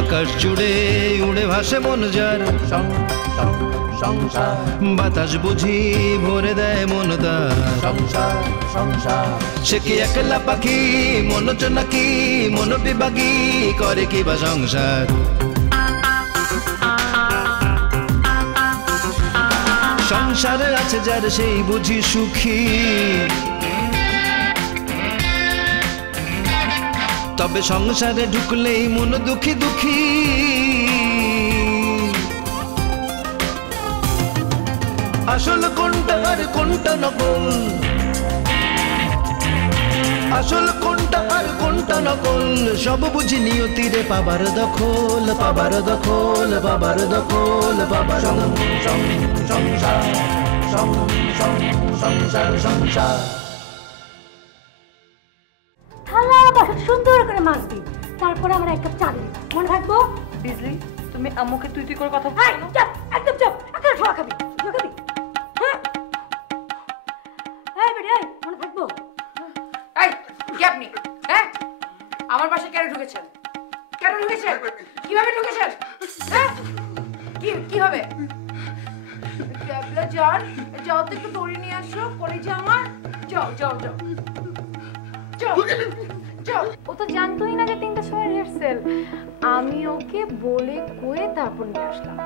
আকাশ জুড়ে উড়ে ভাসে মন যার, সংসার বাতাস বুঝি ভরে দেয় মন তার, সংসার সংসার সে কি একলা পাখি মন নাকি মন বিভাগী করে কি বা সংসার। সংসারে আছে যার সেই বুঝি সুখী, তবে সংসারে ঢুকলেই মন দুঃখী দুঃখী। আসল কোনটা আর কোনটা নকল, আসল কোনটা আর কোনটা নকল, সব বুঝি নিয়তিরে পাবার দখল, পাবার দখল, পাবার দখল, পাবার সংসার সংসার সংসার। থালা বাসন সুন্দর করে মাজবি, তারপরে আমরা এক কাপ চা দিই, মনে থাকবো? বিজলি তুমি আম্মুকে তুই তুই করে কথা বল। চুপ, একদম চুপ, একটা শোয়া খাবি, শোয়া খাবি। হ্যাঁ বেটি, মনে থাকবো? এই কি আপনি হ্যাঁ আমার বাসায় কেন ঢুকেছেন? কেন ঢুকেছেন? কিভাবে ঢুকেছেন? হ্যাঁ কিভাবে? যান যাও তো একটু দড়ি নিয়ে আসো, পরে যা আমার। যাও যাও যাও যাও। ও তো জানতোই না যে 3টার সময় রিহার্সেল, আমি ওকে বলে কয়ে তারপর নিয়ে আসলাম।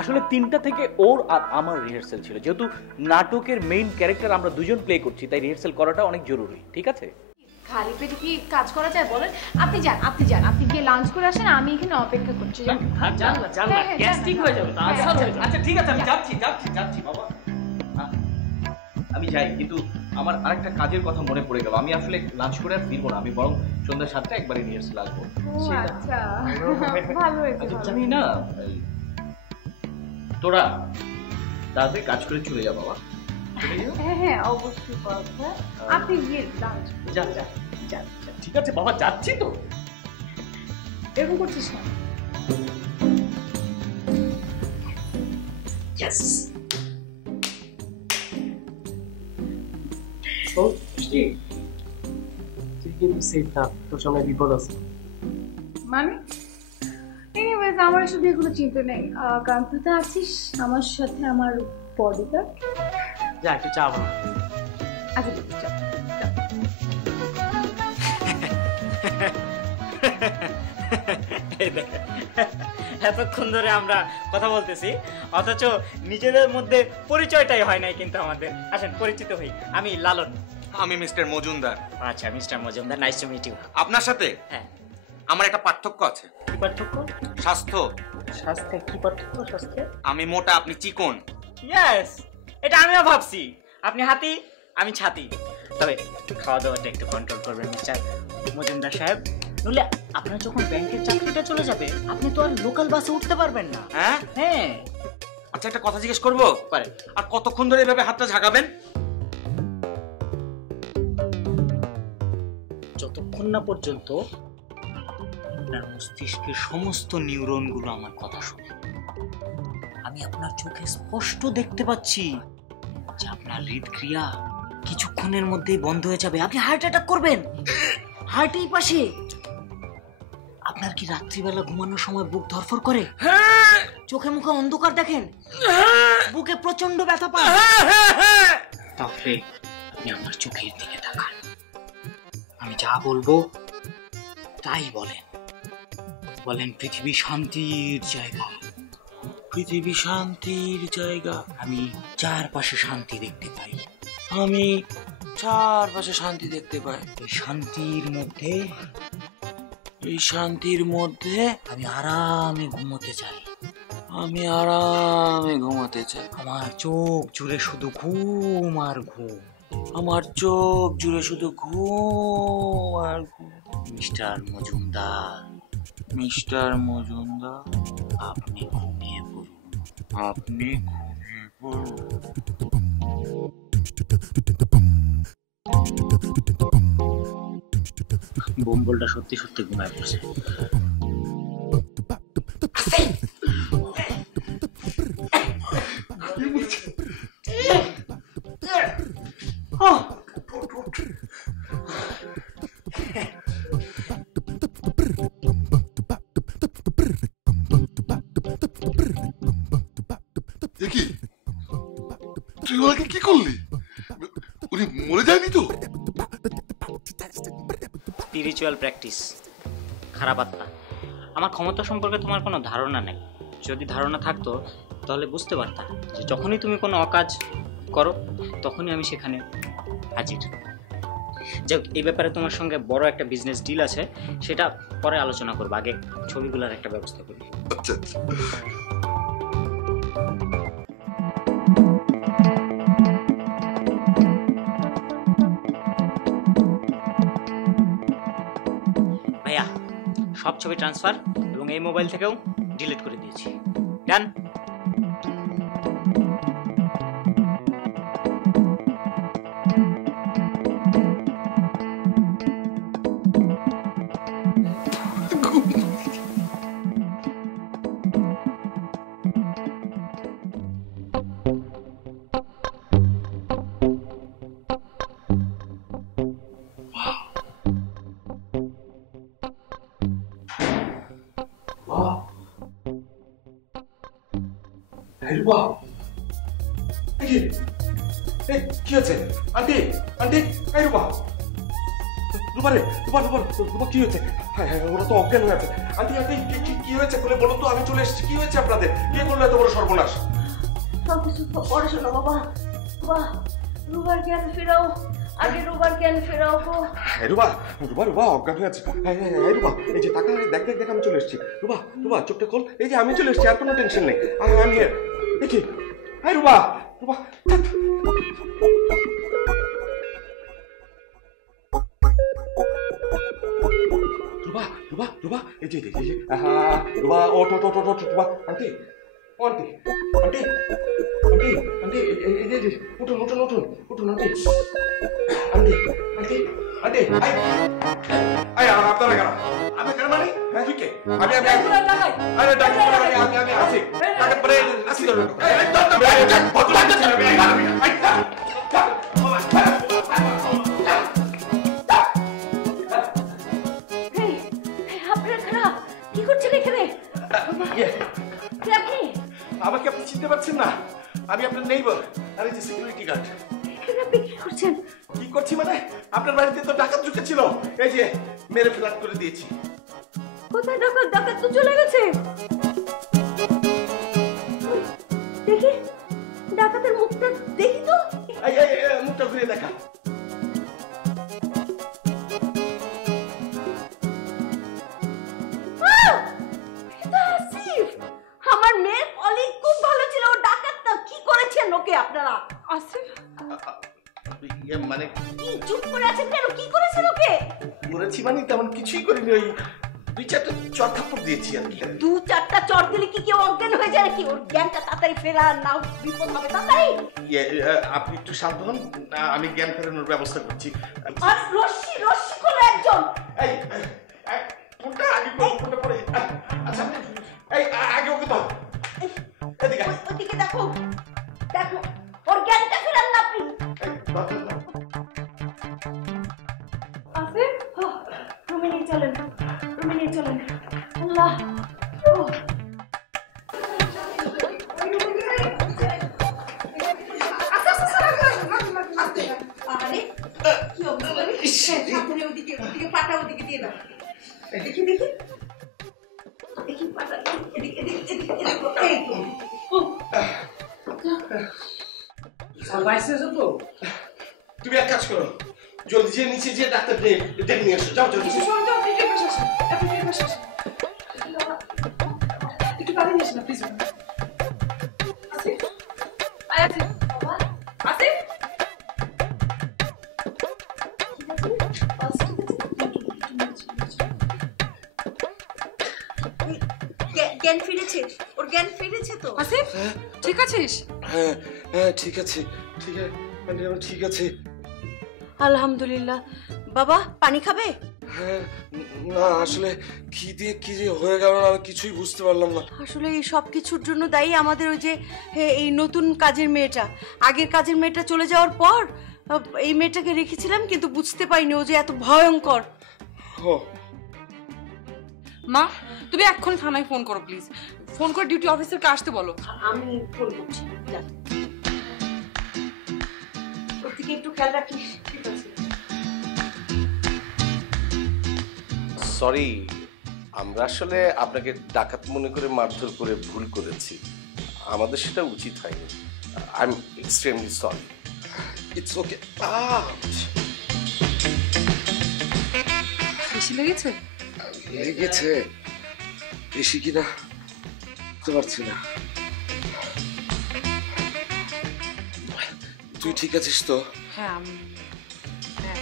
আসলে 3টা থেকে ওর আর আমার রিহার্সেল ছিল, যেহেতু নাটকের মেইন ক্যারেক্টার আমরা দুজন প্লে করছি, তাই রিহার্সেল করাটা অনেক জরুরি। ঠিক আছে, খালি পেটে কি কাজ করা যায় বলেন? আপনি যান, আপনি গিয়ে লাঞ্চ করে আসেন, আমি এখানে অপেক্ষা করছি। গ্যাস্ট্রিক হয়ে যাবে। আচ্ছা ঠিক আছে, আমি যাচ্ছি বাবা, আমি যাই। কিন্তু আমার আরেকটা কাজের কথা মনে পড়ে গেল, আমি আসলে লাঞ্চ করে আর ফিরবো না, আমি বরং সন্ধ্যা 7টা একবারে রিহার্সেল আসবো। আচ্ছা ভালো হয়েছে। জানি না, তোরা তাড়াতাড়ি কাজ করে চলে যা বাবা। হ্যাঁ অবশ্যই কথা, আপনি গিয়ে লাঞ্চ যা। ঠিক আছে বাবা, যাচ্ছি তো। এরকম করছিস না। ইয়েস। তুই কিন্তু সেফ থাক, তোর সঙ্গে বিপদ আছে। মানে এনিওয়েজ আমার এসব দিয়ে কোনো চিন্তা নেই, কারণ তুই তো আছিস আমার সাথে, আমার বডিগার্ড। যা একটু চা বানা। আচ্ছা ঠিক আছে, এতক্ষণ ধরে আমরা কথা বলতেছি অথচ নিজেদের মধ্যে পরিচয়টাই হয় নাই কিন্তু আমাদের। আসেন পরিচিত হই, আমি লালন। আমি মিস্টার মজুমদার। আচ্ছা mister Majumdar, nice to meet you. আপনার সাথে হ্যাঁ। আমার একটা পার্থক্য আছে। কি পার্থক্য? স্বাস্থ্য। স্বাস্থ্যে কি পার্থক্য? স্বাস্থ্যে আমি মোটা, আপনি চিকন। ইয়েস, এটা আমিও ভাবছি। আপনি হাতি, আমি ছাতি। তবে একটু খাওয়া দাওয়াটা একটু কন্ট্রোল করবেন মিস্টার মজুমদার সাহেব, নইলে আপনার যখন ব্যাংকের চাকরিটা চলে যাবে আপনি তো আর লোকাল বাসে উঠতে পারবেন না। হ্যাঁ হ্যাঁ। আচ্ছা একটা কথা জিজ্ঞেস করবো? পারেন। আর কতক্ষণ ধরে এভাবে হাতটা ঝাঁকাবেন? যতক্ষণ না পর্যন্ত আপনার মস্তিষ্কের সমস্ত নিউরনগুলো আমার কথা শুনে। আমি আপনার চোখে স্পষ্ট দেখতে পাচ্ছি যে আপনার হৃদক্রিয়া কিছুক্ষণের মধ্যেই বন্ধ হয়ে যাবে, আপনি হার্ট অ্যাটাক করবেন। হার্টেই পাশে। আপনার কি রাত্রিবেলা ঘুমানোর সময় বুক ধরফর করে? চোখে মুখে অন্ধকার দেখেন? বুকে প্রচন্ড ব্যথা পান? তাহলে আপনি আমার চোখের দিকে তাকান, আমি যা বলবো তাই বলেন। বলেন পৃথিবী শান্তির জায়গা। পৃথিবী শান্তির জায়গা। আমি চারপাশে শান্তি দেখতে পাই। আমি চারপাশে শান্তি দেখতে পাই। এই শান্তির মধ্যে, এই শান্তির মধ্যে আমি আরামে ঘুমোতে চাই। আমি আরামে ঘুমাতে চাই। আমার চোখ জুড়ে শুধু ঘুম আর ঘুম। আমার চোখ জুড়ে শুধু ঘুম আর ঘুম। মিস্টার মজুমদার, মিস্টার মজুমদার, আপনি ঘুমিয়ে পড়ুন। আপনি ঘুমিয়ে পড়ুন। বোম্বলটা সত্যি সত্যি ঘুমায় পড়ছে। উনি মরে যায়নি তো? স্পিরিচুয়াল প্র্যাকটিস, খারাপ আত্মা। আমার ক্ষমতা সম্পর্কে তোমার কোনো ধারণা নেই। যদি ধারণা থাকতো তাহলে বুঝতে পারতাম যে যখনই তুমি কোনো অকাজ করো তখনই আমি সেখানে হাজির। যাক, এই ব্যাপারে তোমার সঙ্গে বড় একটা বিজনেস ডিল আছে, সেটা পরে আলোচনা করবো। আগে ছবিগুলোর একটা ব্যবস্থা করি। আচ্ছা আচ্ছা। ভাইয়া, সব ছবি ট্রান্সফার এবং এই মোবাইল থেকেও ডিলিট করে দিয়েছি। ডান। কি আছে আন্টি? আন্টি, এই রূপা, রূপা রে, রূপা রূপা রূপা, কি হয়েছে? ওরা তো অজ্ঞান হয়ে আছে। আন্টি আন্টি, কি হয়েছে বলে বলুন তো, আমি চলে এসেছি। কি হয়েছে আপনাদের? কে করলো এত বড় সর্বনাশ? সবকিছু পড়াশোনা বাবা। বাবা, রুবার জ্ঞান ফেরাও, আগে রুবার জ্ঞান ফেরাও গো। রূপা রূপা রূপা অজ্ঞান হয়ে আছে। রূপা, এই যে টাকা, দেখ দেখ দেখ, আমি চলে এসেছি। রূপা রূপা, চোখটা খোল। এই যে আমি চলে এসেছি, আর কোনো টেনশন নেই। আমি দেখি। রূপা রূপা, রূপা রূপা রূপা, এই যে রূপা, ওঠ ওঠ ওঠ ওঠ। Rupa, aunty, aunty aunty aunty aunty, এই যে উঠুন উঠুন উঠুন উঠুন আন্টি, আন্টি আন্টি আন্টি। আপনারা কেন? আমি কেন মানে? তুই কে? আমি আরে ডাক্তার, আমি আসি। ডাক্তার পরে আসি। কি করছেন এখানে? আমাকে আপনি চিনতে পারছেন না? আমি আপনার নেইবার, আরে যে সিকিউরিটি গার্ড। এখানে আপনি কি করছেন? কি করছি মানে? আপনার বাড়িতে তো ডাকাত ঢুকেছিল, এই যে মেরে ফ্ল্যাট করে দিয়েছি। কোথায় ডাকাত? ডাকাত তো চলে গেছে। দেখি ডাকাতের মুখটা দেখি তো। মুখটা ঘুরে দেখা। আমার মেয়ের কলিগ খুব ভালো ছিল, ও ডাকাত না। কি করেছেন ওকে আপনারা? আসিফ, মানে কি চুপ করে আছেন কেন? কি করেছেন ওকে? করেছি মানে তেমন কিছুই করিনি, ওই 2-4টা চড় থাপ্পড় দিয়েছি আর কি। 2-4টা চড় দিলে কি কেউ অজ্ঞান হয়ে যায় নাকি? ওর জ্ঞানটা তাড়াতাড়ি ফেরান, না বিপদ হবে তাড়াতাড়ি। আপনি একটু শান্ত হন, আমি জ্ঞান ফেরানোর ব্যবস্থা করছি। আর রশ্মি খোলো একজন। কোনটা আগে কোনটা পরে? আচ্ছা, এই আগে ওকে দাও। এদিকে ওদিকে দেখো, দেখো ওর জ্ঞানটা ফেরান না আপনি। আসিফ, রুমে নিয়ে চলেন, রুমে নিয়ে চলেন। আল্লাহ, কি অবস্থা? ওদিকে পাটা, ওদিকে দিয়ে দাও। দেখি দেখি দেখি পাটা, এদিকে এদিকে এদিকে। তুমি এক কাজ করো, জলদি যে নিচে যে ডাক্তার ডেকে নিয়ে এসো। যাও জলদি। একটু পানি নিয়ে আসেন প্লিজ। আসিফ, আসিফ, আসিফ। জ্ঞান ফিরেছে? ওর জ্ঞান ফিরেছে তো? আসিফ, ঠিক আছিস? হ্যাঁ হ্যাঁ, ঠিক আছে, ঠিক আছে, ঠিক আছে। আলহামদুলিল্লাহ। বাবা, পানি খাবে? হ্যাঁ, না আসলে কি দিয়ে কি যে হয়ে গেল আমি কিছুই বুঝতে পারলাম না। আসলে এই সব কিছুর জন্য দায়ী আমাদের ওই যে এই নতুন কাজের মেয়েটা। আগের কাজের মেয়েটা চলে যাওয়ার পর এই মেয়েটাকে রেখেছিলাম, কিন্তু বুঝতে পারিনি ও যে এত ভয়ঙ্কর। মা, তুমি এক্ষুনি থানায় ফোন করো প্লিজ। ফোন করে ডিউটি অফিসারকে আসতে বলো। আমি ফোন করছি। দিকে একটু খেয়াল রাখিস, ঠিক আছে? সরি, আমরা আসলে আপনাকে ডাকাত মনে করে মারধর করে ভুল করেছি, আমাদের সেটা উচিত হয়নি। I am extremely sorry. It's okay. বেশি লেগেছে? লেগেছে, বেশি কিনা বুঝতে পারছি না। তুই ঠিক আছিস তো? হ্যাঁ, হ্যাঁ।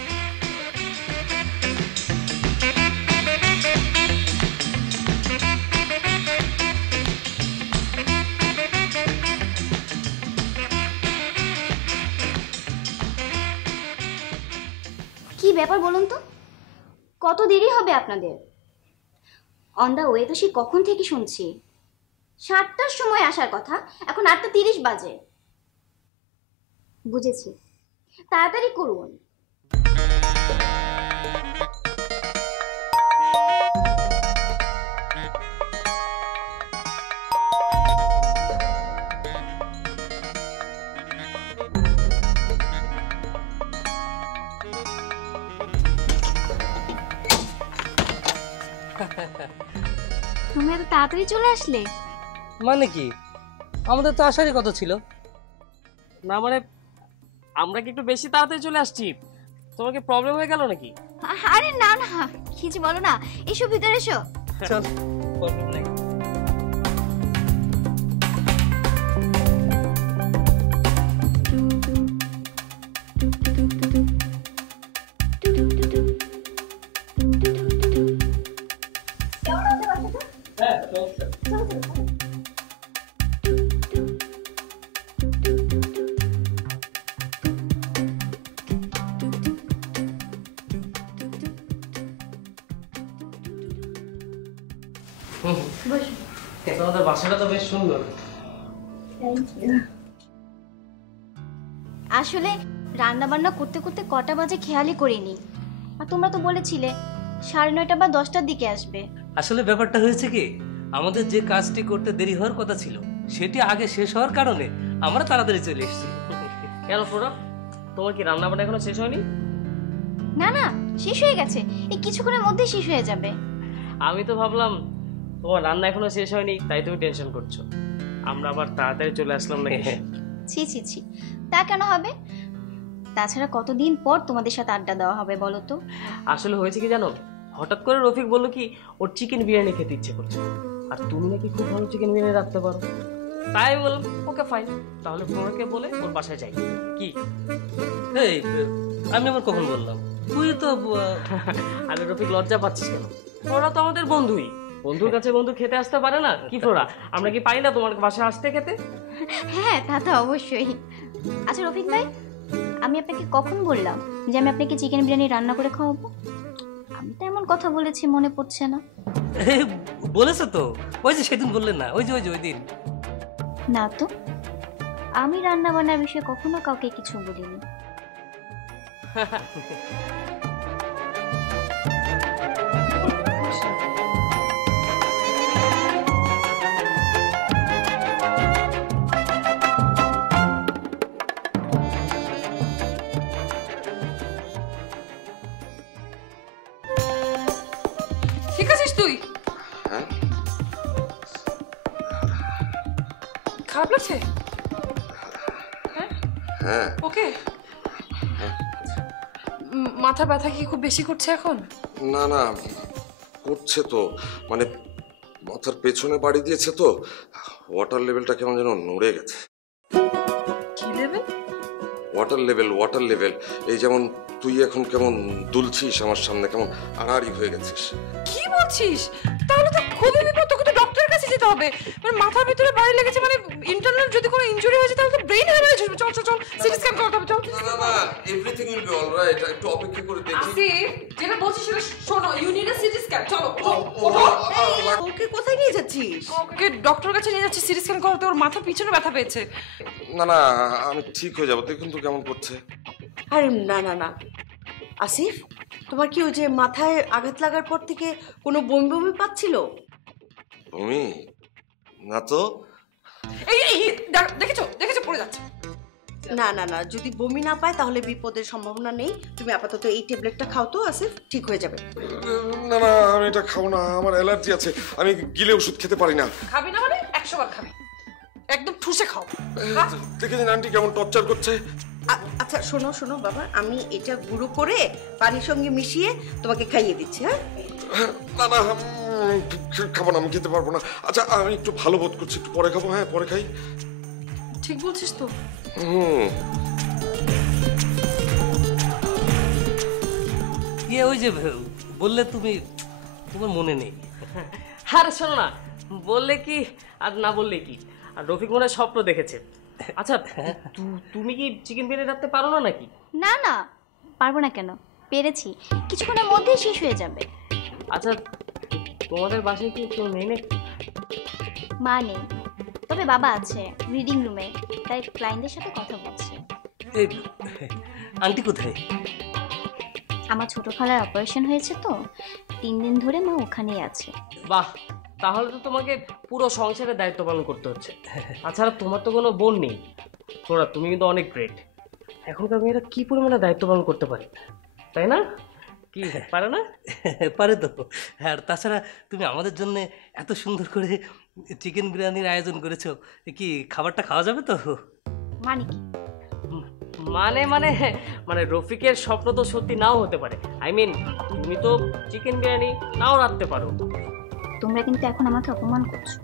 কি ব্যাপার বলুন তো, কত দেরি হবে আপনাদের? অন দা ওয়ে তো সে কখন থেকে শুনছি। 7টার সময় আসার কথা, এখন 8:30 বাজে। বুঝেছি, তাড়াতাড়ি করুন। তুমি এত তাড়াতাড়ি চলে আসলে? মানে কি, আমাদের তো আসারই কথা ছিল না। মানে আমরা কি একটু বেশি তাড়াতাড়ি চলে আসছি? তোমার কি প্রবলেম হয়ে গেল নাকি? আরে না না, কিছু বলো না, এসো ভিতরে এসো। চল, প্রবলেম নেই। তোমাদের বাসাটা তো বেশ সুন্দর। আসলে রান্না বান্না করতে করতে কটা বাজে খেয়ালই করিনি। আর তোমরা তো বলেছিলে 9:30 বা 10টার দিকে আসবে। আসলে ব্যাপারটা হয়েছে কি, আমাদের যে কাজটি করতে দেরি হওয়ার কথা ছিল সেটি আগে শেষ হওয়ার কারণে আমরা তাড়াতাড়ি চলে এসেছি। কেন ফোরা, তোমার কি রান্না বান্না এখনো শেষ হয়নি? না না, শেষ হয়ে গেছে, এই কিছুক্ষণের মধ্যেই শেষ হয়ে যাবে। আমি তো ভাবলাম তোমার রান্না এখনো শেষ হয়নি তাই তুমি টেনশন করছো, আমরা আবার তাড়াতাড়ি চলে আসলাম নাকি? ছি ছি ছি, তা কেন হবে? তাছাড়া কতদিন পর তোমাদের সাথে আড্ডা দেওয়া হবে বলো তো? আসলে হয়েছে কি জানো, হঠাৎ করে রফিক বললো কি ওর চিকেন বিরিয়ানি খেতে ইচ্ছে করছে, আর তুমি নাকি খুব ভালো চিকেন বিরিয়ানি রাখতে পারো। তাই আমি বললাম ওকে ফাইন, তাহলে ফোনকে বলে ওর বাসায় যাই। কি এই, আমি আবার কখন বললাম? তুই তো আরে রফিক, লজ্জা পাচ্ছিস কেন? ওরা তো আমাদের বন্ধুই, বন্ধুর কাছে বন্ধু খেতে আসতে পারে না কি ফোরা? আমরা কি পাই না তোমার বাসায় আসতে খেতে? হ্যাঁ, তা তো অবশ্যই। আচ্ছা রফিক ভাই, আমি আপনাকে কখন বললাম যে আমি আপনাকে চিকেন বিরিয়ানি রান্না করে খাওয়াবো? আমি তো এমন কথা বলেছি মনে পড়ছে না। বলেছে তো, ওই যে সেদিন বললেন না, ওই যে ওই দিন। না তো, আমি রান্না বান্নার বিষয়ে কখনো কাউকে কিছু বলিনি। ঠিক আছিস তুই? হ্যাঁ, খারাপ লাগছে? হ্যাঁ। ওকে, মাথা ব্যথা কি খুব বেশি করছে এখন? না না, করছে তো, মানে মাথার পেছনে বাড়ি দিয়েছে তো, ওয়াটার লেভেলটা কেমন যেন নড়ে গেছে। কি লেভেল? ওয়াটার লেভেল, এই যেমন তুই এখন কেমন দুলছিস আমার সামনে, কেমন আড়াআড়ি হয়ে গেছিস। কি বলছিস? তাহলে তো খুবই বিপদ, তোকে তো ডক্টরের কাছে যেতে হবে। মানে মাথার ভিতরে বাড়ি লেগেছে, মানে ইন্টারনাল যদি কোনো ইনজুরি হয়েছে তাহলে তো ব্রেন হ্যামারেজ হবে। চল চল চল, সিটি স্ক্যান করতে হবে, চল। না না, এভরিথিং উইল বি অলরাইট, একটু অপেক্ষা করে দেখি। আসিফ, যেটা বলছিস সেটা শোনো, you need a CT scan. চলো ওঠো। ওকে কোথায় নিয়ে যাচ্ছিস? ওকে ডক্টরের কাছে নিয়ে যাচ্ছি সিটি স্ক্যান করাতে, ওর মাথার পিছনে ব্যথা পেয়েছে। না না, আমি ঠিক হয়ে যাবো, দেখুন তো কেমন করছে। আরে না না না, আসিফ, তোমার কি ওই যে মাথায় আঘাত লাগার পর থেকে কোনো বমি বমি পাচ্ছিল? বমি না তো। এই দেখেছো পড়ে যাচ্ছে। না না না, যদি বমি না পায় তাহলে বিপদের সম্ভাবনা নেই। তুমি আপাতত এই ট্যাবলেটটা খাও তো, আসিফ, ঠিক হয়ে যাবে। না না, আমি এটা খাবো না, আমার অ্যালার্জি আছে, আমি গিলে ওষুধ খেতে পারি না। খাবি না মানে 100 বার খাবি, একদম ঠুসে খাও। দেখেছেন আন্টি কেমন টর্চার করছে। আচ্ছা শোনো শোনো বাবা, আমি এটা গুঁড়ো করে পানির সঙ্গে মিশিয়ে তোমাকে খাইয়ে দিচ্ছি। হ্যাঁ না না, খাবো না, আমি খেতে পারবো না। আচ্ছা আমি একটু ভালো বোধ করছি, একটু পরে খাবো। হ্যাঁ পরে খাই। ঠিক বলছিস তো? ওই যে বললে তুমি, তোমার মনে নেই। আরে শোনো না, বললে কি আর না বললে কি, আর রফিক মনে হয় স্বপ্ন দেখেছে। আচ্ছা তুমি কি চিকেন বিরিয়ানি রাখতে পারো না নাকি? না না, পারবো না কেন, পেরেছি, কিছুক্ষণের মধ্যেই শেষ হয়ে যাবে। আচ্ছা তোমাদের বাসায় কি কেউ নেই নাকি? মা নেই, তবে বাবা আছে রিডিং রুমে, তাই ক্লায়েন্টদের সাথে কথা বলছে। এই আন্টি কোথায়? আমার ছোট খালার অপারেশন হয়েছে তো, 3 দিন ধরে মা ওখানেই আছে। বাহ, তাহলে তো তোমাকে পুরো সংসারের দায়িত্ব পালন করতে হচ্ছে। তাছাড়া তোমার তো কোনো বোন নেই। তোরা তুমি কিন্তু অনেক গ্রেট। এখনকার মেয়েরা কি পরিমাণে দায়িত্ব পালন করতে পারে, তাই না? কি পারে না? পারে তো। আর তাছাড়া তুমি আমাদের জন্য এত সুন্দর করে চিকেন বিরিয়ানির আয়োজন করেছো, কি খাবারটা খাওয়া যাবে তো? মানে কি? মানে মানে মানে রফিকের স্বপ্ন তো সত্যি নাও হতে পারে। আই মিন তুমি তো চিকেন বিরিয়ানি নাও রাখতে পারো। তোমরা কিন্তু এখন আমাকে অপমান করছো।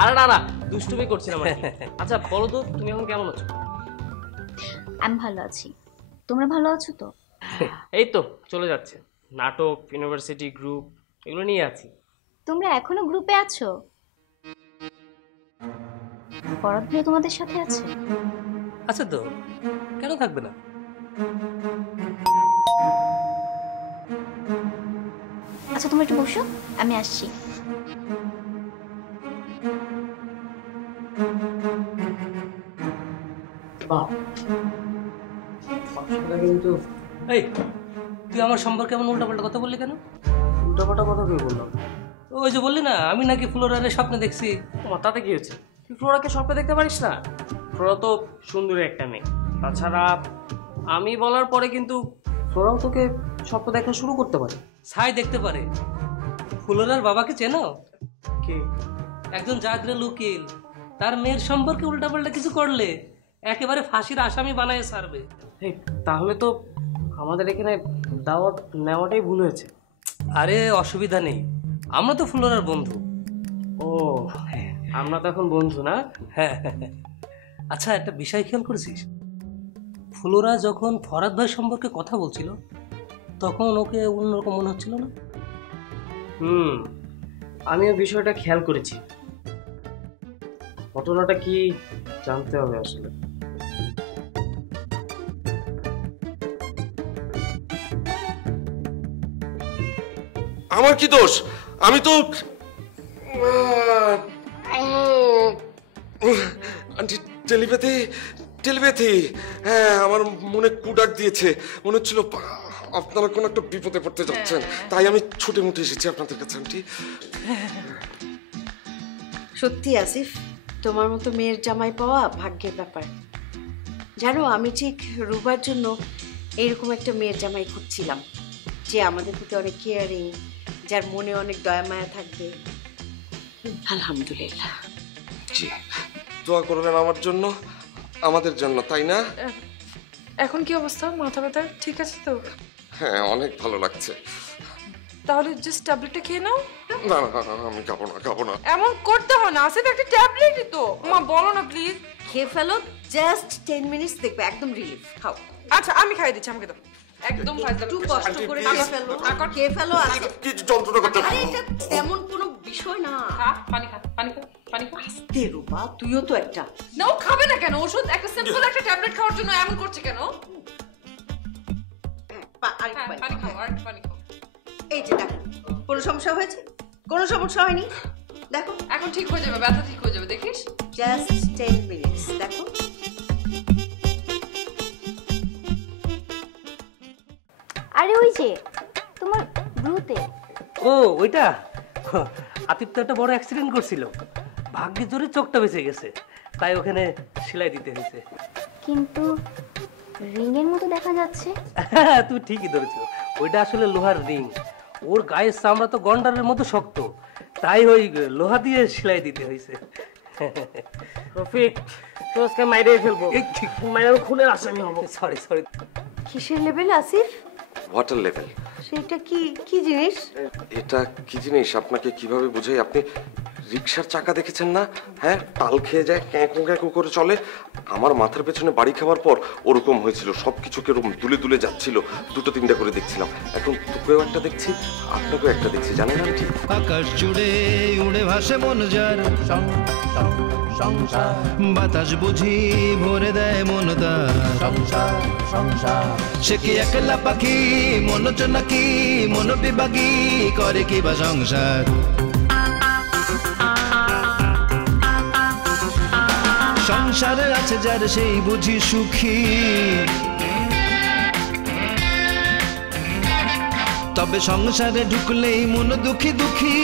আরে না না, দুষ্টুমি করছিলাম। আচ্ছা বলো তো, তুমি এখন কেমন আছো? আমি ভালো আছি, তোমরা ভালো আছো তো? এই তো চলে যাচ্ছে, নাটক, ইউনিভার্সিটি, গ্রুপ, এগুলো নিয়ে আছি। তোমরা এখনো গ্রুপে আছো? ফরাদ ভাই তোমাদের সাথে আছে? আছে তো, কেন থাকবে না? আচ্ছা তোমরা একটু বসো, আমি আসছি। কিন্তু এই তুই আমার সম্পর্কে এমন উল্টাপাল্টা কথা বললি কেন? উল্টাপাল্টা কথা কি বললাম? ওই যে বললি না আমি নাকি ফ্লোরারের স্বপ্নে দেখছি। তাতে কি হচ্ছে? তুই ফ্লোরাকে স্বপ্নে দেখতে পারিস না? ফ্লোরা তো সুন্দরী একটা মেয়ে। তাছাড়া আমি বলার পরে কিন্তু ফ্লোরাও তোকে স্বপ্ন দেখা শুরু করতে পারে। ছাই দেখতে পারে। ফ্লোরার বাবাকে চেনো? কে? একজন জাদরেল উকিল। তার মেয়ের সম্পর্কে উল্টাপাল্টা কিছু করলে একেবারে ফাঁসির আসামি বানায় ছাড়বে। তাহলে তো আমাদের এখানে দাওয়াত নেওয়াটাই ভুল হয়েছে। আরে অসুবিধা নেই, আমরা তো ফ্লোরার বন্ধু। ও আমরা তো এখন বন্ধু না? হ্যাঁ। আচ্ছা একটা বিষয় খেয়াল করেছিস, ফ্লোরা যখন ফরাদ ভাই সম্পর্কে কথা বলছিল তখন ওকে অন্যরকম মনে হচ্ছিল না? আমিও বিষয়টা খেয়াল করেছি। ঘটনাটা কি জানতে হবে আসলে। আমার কি দোষ? আমি তো আন্টি টেলিপ্যাথি টেলিপ্যাথি হ্যাঁ, আমার মনে কুডাক দিয়েছে। মনে হচ্ছিল আপনারা কোন একটা বিপদে পড়তে যাচ্ছেন, তাই আমি ছুটে মুটে এসেছি আপনাদের কাছে। আন্টি সত্যি আসিফ, তোমার মতো মেয়ের জামাই পাওয়া ভাগ্যের ব্যাপার। জানো আমি ঠিক রুবার জন্য এইরকম একটা মেয়ের জামাই খুঁজছিলাম, যে আমাদের প্রতি অনেক কেয়ারিং, যার মনে অনেক দয়া মায়া থাকবে। আলহামদুলিল্লাহ। জি, দোয়া করবেন আমার জন্য, আমাদের জন্য, তাই না? এখন কি অবস্থা? মাথা ব্যথা ঠিক আছে তো? হ্যাঁ অনেক ভালো লাগছে। তাহলে জাস্ট ট্যাবলেটটা খেয়ে নাও। না না আমি খাবো না। এমন করতে হয় না, আসলে একটা ট্যাবলেটই তো। মা বলো না প্লিজ। খেয়ে ফেলো, জাস্ট 10 মিনিটস, দেখবে একদম রিলিফ। খাও। আচ্ছা আমি খাই দিচ্ছি, আমাকে দাও। একদম একটু কষ্ট করে খেয়ে ফেলো, খেয়ে ফেলো। কি যন্ত্রণা করতে? আরে এটা তেমন কোনো বিষয় না। পানি খা, পানি খা, পানি খা। আস্তে রূপা, তুইও তো একটা। না ও খাবে না কেন? ওষুধ একটা সিম্পল একটা ট্যাবলেট খাওয়ার জন্য এমন করছে কেন? পানি খাও, আর পানি খাও। এই যে দেখো, কোনো সমস্যা হয়েছে? কোনো সমস্যা হয়নি, দেখো এখন ঠিক হয়ে যাবে, ব্যথা ঠিক হয়ে যাবে, দেখিস। জাস্ট 10 মিনিটস, দেখো। আরে ওই যে তোমার ব্রুতে। ও ওইটা, আতিফ তো একটা বড় অ্যাক্সিডেন্ট করছিল, ভাগ্যের জোরে চোখটা বেঁচে গেছে, তাই ওখানে সেলাই দিতে হয়েছে। কি কিন্তু রিংয়ের মতো দেখা যাচ্ছে। তুই ঠিকই ধরেছো, ওইটা আসলে লোহার রিং। ওর গায়ের চামড়া তো গন্ডারের মতো শক্ত, তাই ওই লোহা দিয়ে সেলাই দিতে হয়েছে। রফিক তো আজকে মাইরে ফেলবো, মাইরে খুনের আসামি হবো। Sorry sorry. কিসের লেভেল আসিফ? Water level. সেটা কি কি জিনিস? এটা কি জিনিস আপনাকে কিভাবে বুঝাই? আপনি রিক্সার চাকা দেখেছেন না? হ্যাঁ, তাল খেয়ে যায়, ক্যাঁকো ক্যাঁকো করে চলে। আমার মাথার পেছনে বাড়ি খাওয়ার পর ওরকম হয়েছিল, সবকিছু কিরকম দুলে দুলে যাচ্ছিল। দুটো তিনটা করে দেখছিলাম, এখন তোকেও একটা দেখছি, আপনাকেও একটা দেখছি, জানেন আন্টি? আকাশ জুড়ে উড়ে ভাসে মন যার, বাতাস বুঝি ভরে দেয় মন তার। সে কি একলা পাখি, মন নাকি মন বিভাগী, করে কি বা সংসার। সংসারে আছে যার সেই বুঝি সুখী, তবে সংসারে ঢুকলেই মন দুঃখী দুঃখী।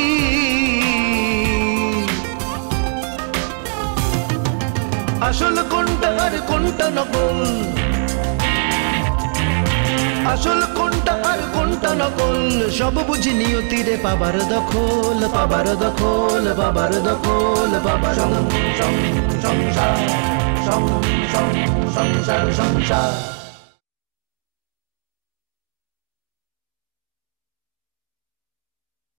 আসল কোনটা আর কোনটা নকল, আসল কোনটা আর কোনটা নকল, সব বুঝি নিয়তিরে পাবার দখল, পাবার দখল, পাবার দখল, পাবার সংসার সংসার সংসার।